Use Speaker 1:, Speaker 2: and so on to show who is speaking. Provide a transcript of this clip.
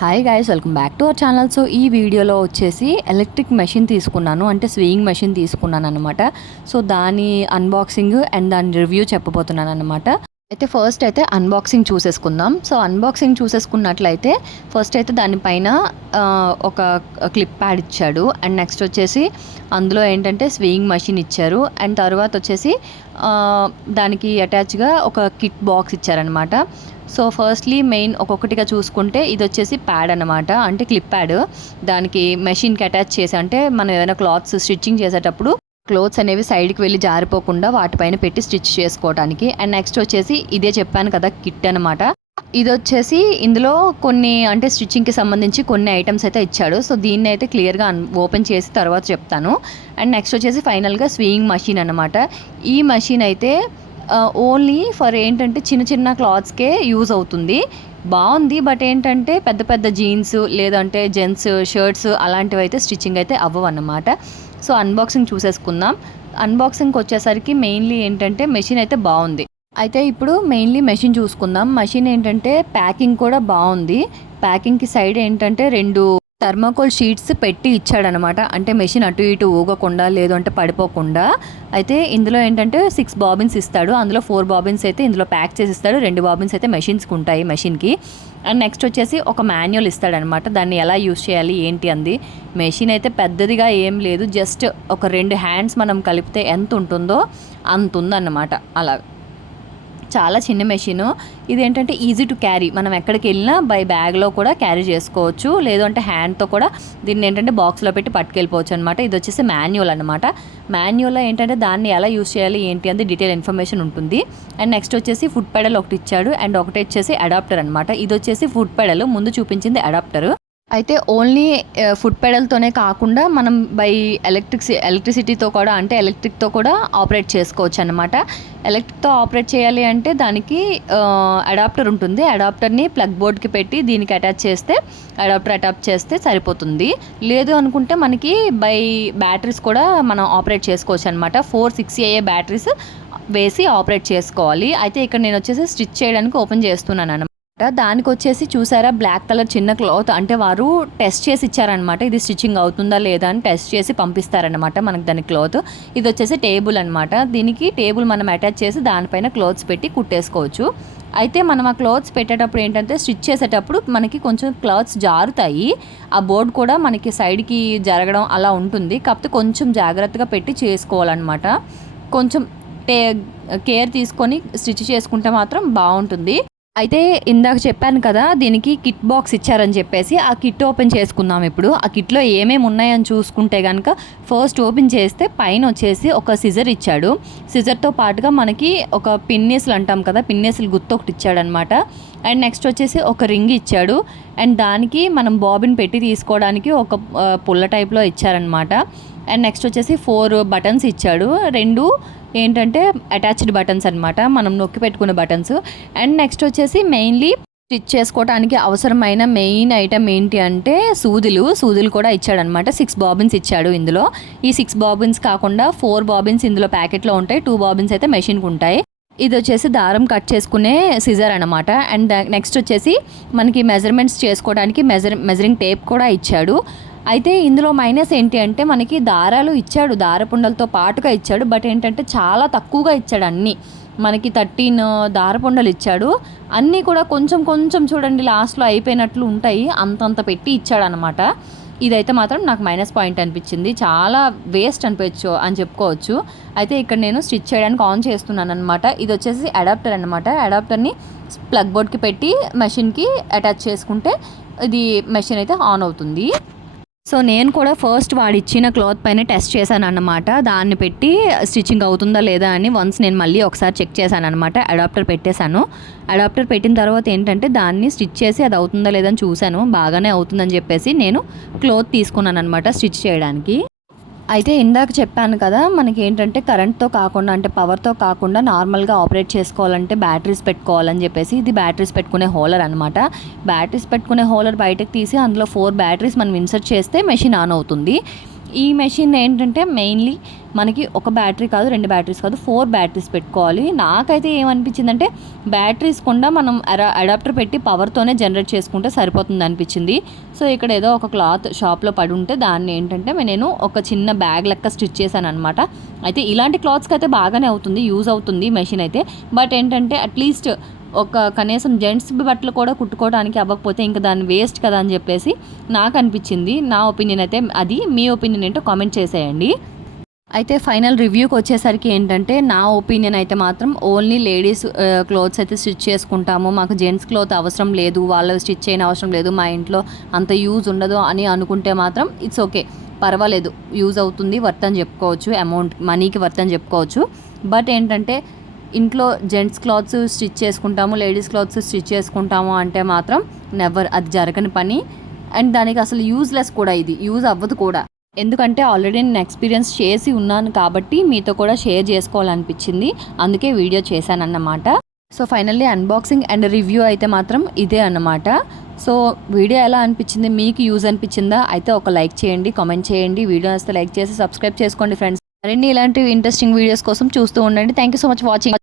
Speaker 1: Hi guys welcome back to our channel so ఈ వీడియోలో వచ్చేసి ఎలక్ట్రిక్ మెషిన్ తీసుకున్నాను. అంటే స్వింగ్ మెషిన్ తీసుకున్నాను అనమాట సో దాని అన్బాక్సింగ్ అండ్ దాని రివ్యూ చెప్పబోతున్నాను అనమాట అయితే ఫస్ట్ అయితే అన్బాక్సింగ్ చూసేసుకుందాం. సో అన్బాక్సింగ్ చూసేసుకున్నట్లయితే ఫస్ట్ అయితే దానిపైన ఒక క్లిప్ ప్యాడ్ ఇచ్చాడు. అండ్ నెక్స్ట్ వచ్చేసి అందులో ఏంటంటే స్వింగ్ మెషిన్ ఇచ్చారు. అండ్ తర్వాత వచ్చేసి దానికి అటాచ్గా ఒక కిట్ బాక్స్ ఇచ్చారనమాట సో ఫస్ట్లీ మెయిన్ ఒక్కొక్కటిగా చూసుకుంటే ఇది వచ్చేసి ప్యాడ్ అనమాట అంటే క్లిప్ ప్యాడ్ దానికి మెషిన్కి అటాచ్ చేసి అంటే మనం ఏదైనా క్లాత్స్ స్టిచ్చింగ్ చేసేటప్పుడు క్లోత్స్ అనేవి సైడ్కి వెళ్ళి జారిపోకుండా వాటిపైన పెట్టి స్టిచ్ చేసుకోవడానికి అండ్ నెక్స్ట్ వచ్చేసి ఇదే చెప్పాను కదా కిట్ అనమాట ఇది వచ్చేసి ఇందులో కొన్ని అంటే స్టిచ్చింగ్కి సంబంధించి కొన్ని ఐటమ్స్ అయితే ఇచ్చాడు. సో దీన్ని అయితే క్లియర్గా ఓపెన్ చేసి తర్వాత చెప్తాను. అండ్ నెక్స్ట్ వచ్చేసి ఫైనల్గా స్వింగ్ మషిన్ అనమాట ఈ మషిన్ అయితే ఓన్లీ ఫర్ ఏంటంటే చిన్న చిన్న క్లాత్స్కే యూజ్ అవుతుంది. బాగుంది బట్ ఏంటంటే పెద్ద పెద్ద జీన్స్ లేదంటే జెంట్స్ షర్ట్స్ అలాంటివి అయితే స్టిచ్చింగ్ అయితే అవ్వవు అన్నమాట. So unboxing చూసేసుకుందాం. అన్బాక్సింగ్కి వచ్చేసరికి మెయిన్లీ ఏంటంటే మెషిన్ అయితే బాగుంది. అయితే ఇప్పుడు మెయిన్లీ మెషిన్ చూసుకుందాం. మెషిన్ ఏంటంటే ప్యాకింగ్ కూడా బాగుంది. ప్యాకింగ్కి సైడ్ ఏంటంటే రెండు థర్మాకోల్ షీట్స్ పెట్టి ఇచ్చాడనమాట. అంటే మెషిన్ అటు ఇటు ఊగకుండా లేదు అంటే పడిపోకుండా. అయితే ఇందులో ఏంటంటే సిక్స్ బాబిన్స్ ఇస్తాడు. అందులో ఫోర్ బాబిన్స్ అయితే ఇందులో ప్యాక్ చేసి ఇస్తాడు. రెండు బాబిన్స్ అయితే మెషిన్స్కి ఉంటాయి మెషిన్కి. అండ్ నెక్స్ట్ వచ్చేసి ఒక మాన్యువల్ ఇస్తాడనమాట. దాన్ని ఎలా యూస్ చేయాలి ఏంటి అంది. మెషిన్ అయితే పెద్దదిగా ఏం లేదు. జస్ట్ ఒక రెండు హ్యాండ్స్ మనం కలిపితే ఎంత ఉంటుందో అంత ఉందన్నమాట. అలా. చాలా చిన్న మెషిన్. ఇది ఏంటంటే ఈజీ టు క్యారీ. మనం ఎక్కడికి వెళ్ళినా బై బ్యాగ్లో కూడా క్యారీ చేసుకోవచ్చు. లేదు అంటే హ్యాండ్తో కూడా దీన్ని ఏంటంటే బాక్స్లో పెట్టి పట్టుకెళ్ళిపోవచ్చు అనమాట ఇది వచ్చేసి మాన్యువల్ అనమాట మాన్యువల్లో ఏంటంటే దాన్ని ఎలా యూస్ చేయాలి ఏంటి అనేది డీటెయిల్ ఇన్ఫర్మేషన్ ఉంటుంది. అండ్ నెక్స్ట్ వచ్చేసి ఫుడ్ పెడల్ ఒకటి ఇచ్చాడు. అండ్ ఒకటి వచ్చేసి అడాప్టర్ అనమాట ఇది వచ్చేసి ఫుడ్ పెడల్. ముందు చూపించింది అడాప్టర్. అయితే ఓన్లీ ఫుడ్ పెడల్తోనే కాకుండా మనం బై ఎలక్ట్రిక్ ఎలక్ట్రిసిటీతో కూడా అంటే ఎలక్ట్రిక్తో కూడా ఆపరేట్ చేసుకోవచ్చు అనమాట ఎలక్ట్రిక్తో ఆపరేట్ చేయాలి అంటే దానికి అడాప్టర్ ఉంటుంది. అడాప్టర్ని ప్లగ్ బోర్డ్కి పెట్టి దీనికి అటాచ్ చేస్తే అడాప్టర్ అటాచ్ చేస్తే సరిపోతుంది. లేదు అనుకుంటే మనకి బై బ్యాటరీస్ కూడా మనం ఆపరేట్ చేసుకోవచ్చు అనమాట ఫోర్ సిక్స్ ఏఏ బ్యాటరీస్ వేసి ఆపరేట్ చేసుకోవాలి. అయితే ఇక్కడ నేను వచ్చేసి స్టిచ్ చేయడానికి ఓపెన్ చేస్తున్నాను అనమాట దానికి వచ్చేసి చూసారా బ్లాక్ కలర్ చిన్న క్లాత్ అంటే వారు టెస్ట్ చేసి ఇచ్చారనమాట. ఇది స్టిచ్చింగ్ అవుతుందా లేదా అని టెస్ట్ చేసి పంపిస్తారనమాట మనకు దాని క్లాత్. ఇది వచ్చేసి టేబుల్ అనమాట. దీనికి టేబుల్ మనం అటాచ్ చేసి దానిపైన క్లోత్స్ పెట్టి కుట్టేసుకోవచ్చు. అయితే మనం ఆ క్లాత్స్ పెట్టేటప్పుడు ఏంటంటే స్టిచ్ చేసేటప్పుడు మనకి కొంచెం క్లాత్స్ జారుతాయి. ఆ బోర్డ్ కూడా మనకి సైడ్కి జరగడం అలా ఉంటుంది. కాకపోతే కొంచెం జాగ్రత్తగా పెట్టి చేసుకోవాలన్నమాట. కొంచెం టే కేర్ తీసుకొని స్టిచ్ చేసుకుంటే మాత్రం బాగుంటుంది. అయితే ఇందాక చెప్పాను కదా దీనికి కిట్ బాక్స్ ఇచ్చారని చెప్పేసి ఆ కిట్ ఓపెన్ చేసుకుందాం ఇప్పుడు. ఆ కిట్లో ఏమేమి ఉన్నాయని చూసుకుంటే కనుక ఫస్ట్ ఓపెన్ చేస్తే పైన వచ్చేసి ఒక సిజర్ ఇచ్చాడు. సిజర్తో పాటుగా మనకి ఒక పిన్నేసులు అంటాం కదా పిన్నేసులు గుర్తు ఒకటి ఇచ్చాడనమాట అండ్ నెక్స్ట్ వచ్చేసి ఒక రింగ్ ఇచ్చాడు. అండ్ దానికి మనం బాబిన్ పెట్టి తీసుకోవడానికి ఒక పుల్ల టైప్లో ఇచ్చారనమాట అండ్ నెక్స్ట్ వచ్చేసి ఫోర్ బటన్స్ ఇచ్చాడు. రెండు ఏంటంటే అటాచ్డ్ బటన్స్ అన్నమాట. మనం నొక్కి పెట్టుకునే బటన్స్. అండ్ నెక్స్ట్ వచ్చేసి మెయిన్లీ స్టిచ్ చేసుకోవడానికి అవసరమైన మెయిన్ ఐటమ్ ఏంటి అంటే సూదులు. సూదులు కూడా ఇచ్చాడనమాట సిక్స్ బాబిన్స్ ఇచ్చాడు ఇందులో. ఈ సిక్స్ బాబిన్స్ కాకుండా ఫోర్ బాబిన్స్ ఇందులో ప్యాకెట్లో ఉంటాయి. టూ బాబిన్స్ అయితే మెషిన్కి ఉంటాయి. ఇది వచ్చేసి దారం కట్ చేసుకునే సిజర్ అనమాట అండ్ నెక్స్ట్ వచ్చేసి మనకి మెజర్మెంట్స్ చేసుకోవడానికి మెజర్ మెజరింగ్ టేప్ కూడా ఇచ్చాడు. అయితే ఇందులో మైనస్ ఏంటి అంటే మనకి దారాలు ఇచ్చాడు దారపుండలతో పాటుగా ఇచ్చాడు. బట్ ఏంటంటే చాలా తక్కువగా ఇచ్చాడు అన్నీ. మనకి థర్టీన్ దారపుండలు ఇచ్చాడు. అన్నీ కూడా కొంచెం కొంచెం చూడండి లాస్ట్లో అయిపోయినట్లు ఉంటాయి. అంతంత పెట్టి ఇచ్చాడనమాట ఇదైతే మాత్రం నాకు మైనస్ పాయింట్ అనిపించింది. చాలా వేస్ట్ అనిపించు అని చెప్పుకోవచ్చు. అయితే ఇక్కడ నేను స్టిచ్ చేయడానికి ఆన్ చేస్తున్నాను అనమాట ఇది వచ్చేసి అడాప్టర్ అనమాట అడాప్టర్ని ప్లగ్ బోర్డ్కి పెట్టి మెషిన్కి అటాచ్ చేసుకుంటే ఇది మెషిన్ అయితే ఆన్ అవుతుంది. సో నేను కూడా ఫస్ట్ వాడు ఇచ్చిన క్లాత్ పైన టెస్ట్ చేశాను అన్నమాట దాన్ని పెట్టి స్టిచ్చింగ్ అవుతుందా లేదా అని వన్స్ నేను మళ్ళీ ఒకసారి చెక్ చేశాను అనమాట అడాప్టర్ పెట్టేశాను. అడాప్టర్ పెట్టిన తర్వాత ఏంటంటే దాన్ని స్టిచ్ చేసి అది అవుతుందా లేదా అని చూశాను. బాగానే అవుతుందని చెప్పేసి నేను క్లోత్ తీసుకున్నాను అనమాట స్టిచ్ చేయడానికి. అయితే ఇందాక చెప్పాను కదా మనకి ఏంటంటే కరెంట్తో కాకుండా అంటే పవర్తో కాకుండా నార్మల్గా ఆపరేట్ చేసుకోవాలంటే బ్యాటరీస్ పెట్టుకోవాలని చెప్పేసి ఇది బ్యాటరీస్ పెట్టుకునే హోలర్ అనమాట బ్యాటరీస్ పెట్టుకునే హోలర్ బయటకు తీసి అందులో ఫోర్ బ్యాటరీస్ మనం ఇన్సర్ట్ చేస్తే మెషిన్ ఆన్ అవుతుంది. ఈ మెషిన్ ఏంటంటే మెయిన్లీ మనకి ఒక బ్యాటరీ కాదు రెండు బ్యాటరీస్ కాదు ఫోర్ బ్యాటరీస్ పెట్టుకోవాలి. నాకైతే ఏమనిపించిందంటే బ్యాటరీస్ కూడా మనం అడాప్టర్ పెట్టి పవర్తోనే జనరేట్ చేసుకుంటే సరిపోతుంది అనిపించింది. సో ఇక్కడ ఏదో ఒక క్లాత్ షాప్లో పడి ఉంటే దాన్ని ఏంటంటే నేను ఒక చిన్న బ్యాగ్ లెక్క స్టిచ్ చేశాను అనమాట అయితే ఇలాంటి క్లాత్స్కి అయితే బాగానే అవుతుంది యూజ్ అవుతుంది మెషిన్ అయితే. బట్ ఏంటంటే అట్లీస్ట్ ఒక కనీసం జెంట్స్ బట్టలు కూడా కుట్టుకోవడానికి అవ్వకపోతే ఇంకా దాన్ని వేస్ట్ కదా అని చెప్పేసి నాకు అనిపించింది. నా ఒపీనియన్ అయితే అది. మీ ఒపీనియన్ ఏంటో కామెంట్ చేసేయండి. అయితే ఫైనల్ రివ్యూకి వచ్చేసరికి ఏంటంటే నా ఒపీనియన్ అయితే మాత్రం ఓన్లీ లేడీస్ క్లోత్స్ అయితే స్టిచ్ చేసుకుంటాము. మాకు జెంట్స్ క్లోత్ అవసరం లేదు. వాళ్ళు స్టిచ్ చేయని అవసరం లేదు. మా ఇంట్లో అంత యూజ్ ఉండదు అని అనుకుంటే మాత్రం ఇట్స్ ఓకే పర్వాలేదు. యూజ్ అవుతుంది వర్త్ అని చెప్పుకోవచ్చు. అమౌంట్ మనీకి వర్త్ అని చెప్పుకోవచ్చు. బట్ ఏంటంటే ఇంట్లో జెంట్స్ క్లాత్స్ స్టిచ్ చేసుకుంటాము లేడీస్ క్లాత్స్ స్టిచ్ చేసుకుంటాము అంటే మాత్రం నెవర్ అది జరగని పని. అండ్ దానికి అసలు యూజ్లెస్ కూడా ఇది యూజ్ అవ్వదు కూడా. ఎందుకంటే ఆల్రెడీ నేను ఎక్స్పీరియన్స్ చేసి ఉన్నాను కాబట్టి మీతో కూడా షేర్ చేసుకోవాలనిపించింది. అందుకే వీడియో చేశాను అన్నమాట so finally unboxing and review అయితే మాత్రం ఇదే అన్నమాట. సో వీడియో ఎలా అనిపించింది మీకు యూజ్ అనిపించిందా అయితే ఒక లైక్ చేయండి కామెంట్ చేయండి. వీడియో వస్తే లైక్ చేసి సబ్స్క్రైబ్ చేసుకోండి ఫ్రెండ్స్ మరిన్ని ఇలాంటి ఇంట్రెస్టింగ్ వీడియోస్ కోసం చూస్తూ ఉండండి. Thank you so much watching